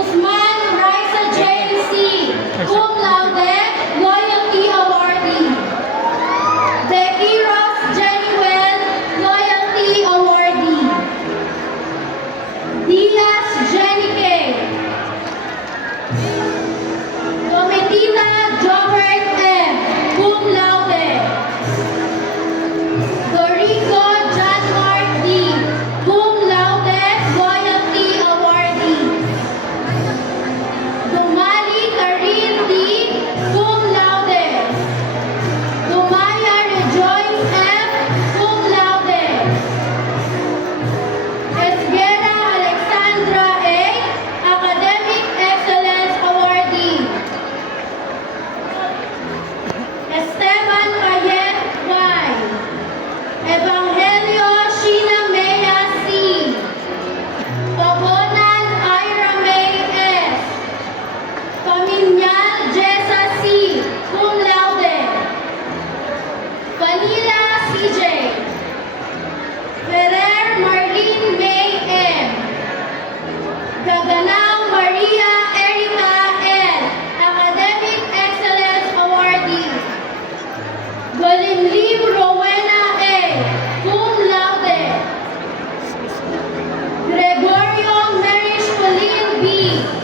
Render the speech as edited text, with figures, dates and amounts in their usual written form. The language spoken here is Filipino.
Guzman Raisa James C. Cum laude, Loyalty Awardee. Becky Ross Jenniwell, Loyalty Awardee. Diaz Jenny K. Domitila Jobert M. Cum laude. Dorico John Mark D. Cum laude, Loyalty Awardee. Dumali Karin D. Cum laude. Dumaya Rejoice F. Cum laude. Esguera Alexandra A. Academic Excellence Awardee. Esteban Payet Y. Evangelio Sheena Mea C. Pabonan Ira May S. Paminyal Jessa C. Cum laude. Vanilla CJ. Ferrer Marlene May M. Gaganao Maria Erica L. Academic Excellence Awardee. Golimlim Rowena A. Cum laude. Gregorio Merish Colleen B.